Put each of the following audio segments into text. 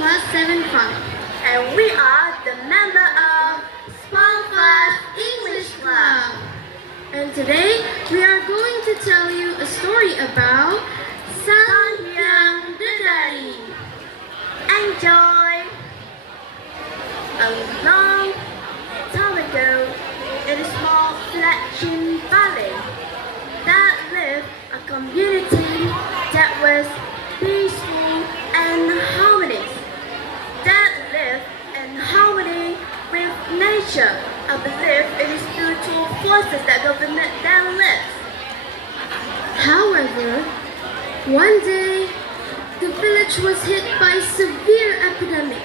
Class 7-5. And we are the member of Small Class English Club. And today we are going to tell you a story about Hyang, Dadari. Enjoy! A long time ago, in a small Fletching valley, there lived a community that was peaceful and harmonious. That lived in harmony with nature, a belief in the spiritual forces that govern their lives. However, one day, the village was hit by a severe epidemic.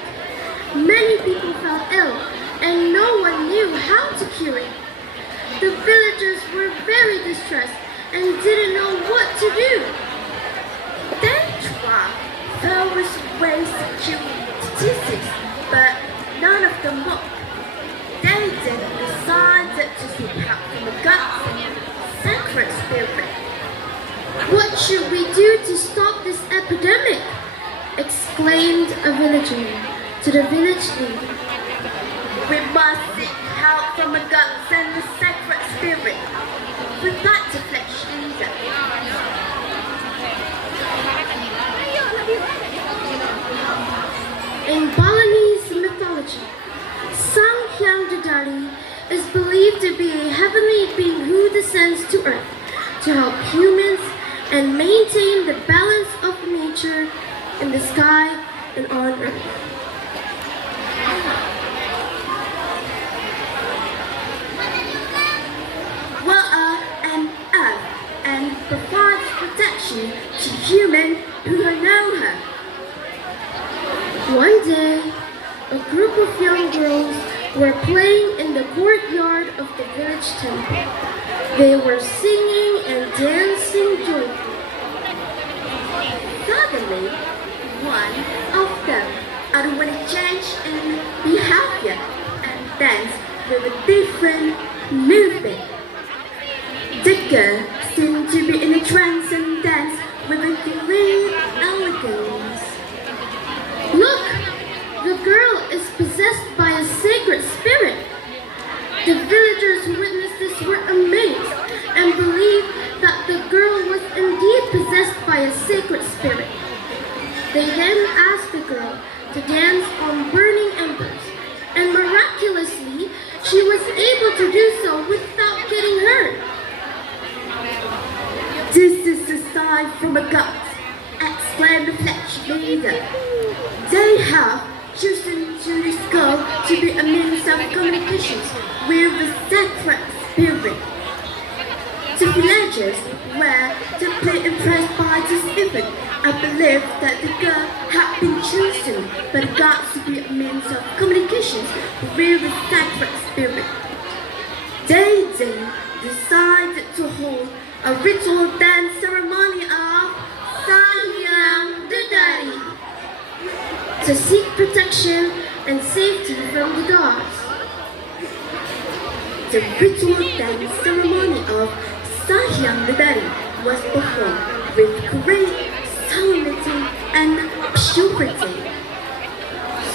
Many people fell ill, and no one knew how to cure it. The villagers were very distressed and didn't know what to do. They tried various ways to cure diseases, but none of them worked. They then decided to seek help from the gods and sacred spirit. "What should we do to stop this epidemic?" exclaimed a villager to the village leader. We must seek help from the gods and the sacred spirit. Replied the flesh leader. In Balinese mythology, Hyang Dadari is believed to be a heavenly being who descends to earth to help humans and maintain the balance of nature in the sky and on earth. Water and earth, and provides protection to humans who know her. One day, a group of young girls were playing in the courtyard of the village temple. They were singing and dancing joyfully. Suddenly, one of them underwent a change in behavior and danced with a different movement. The girl seemed to be in a trance and danced with a great elegance. "Look! The girl is possessed by a sacred spirit." The villagers who witnessed this were amazed and believed that the girl was indeed possessed by a sacred spirit. They then asked the girl to dance on burning embers, and miraculously, she was able to do so without getting hurt. This is a sign from the gods, exclaimed the flesh leader. They have chosen to this girl to be a means of communications with the sacred spirit. The villagers were deeply impressed by this event and believed that the girl had been chosen by the gods to be a means of communications with the sacred spirit. They then decided to hold a ritual dance ceremony of Hyang Dadari To seek protection and safety from the gods. The ritual dance ceremony of Hyang Dadari was performed with great solemnity and purity,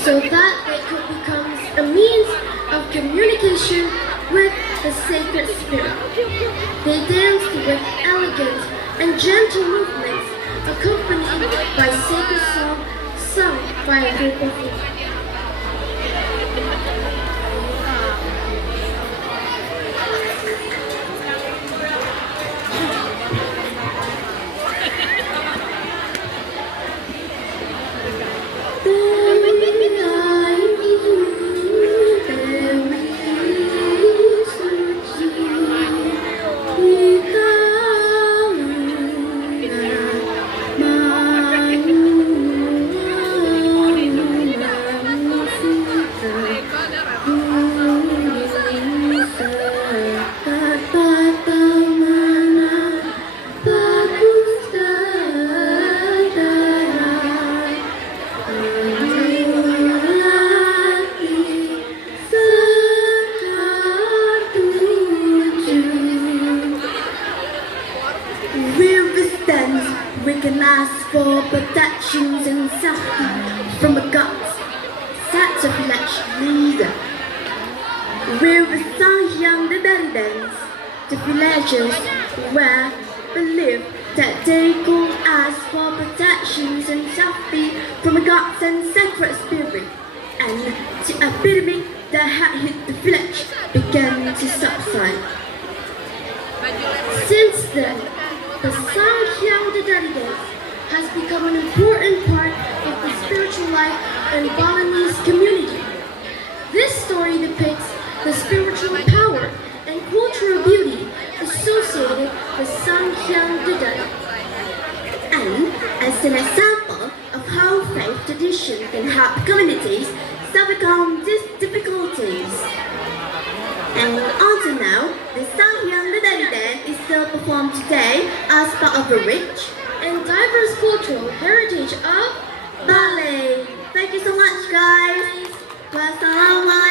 so that it could become a means of communication with the sacred spirit. They danced with elegant and gentle movements, accompanied by sacred song sung by a group of women. we can ask for protections and safety from a God leader. With the Hyang Dadari dance, the villagers were believed that they could ask for protections and safety from the gods and sacred spirit, and the epidemic that had hit the village began to subside. Since then, the Hyang Dadari dance has become an important part of the spiritual life in Balinese community. This story depicts the spiritual power and cultural beauty associated with Hyang Dadari. And as an example of how faith tradition can help communities overcome these difficulties. And until now, the Hyang Dadari dance is still performed today as part of a rich And diverse cultural heritage of Bali. Thank you so much, guys. Wassalamualaikum.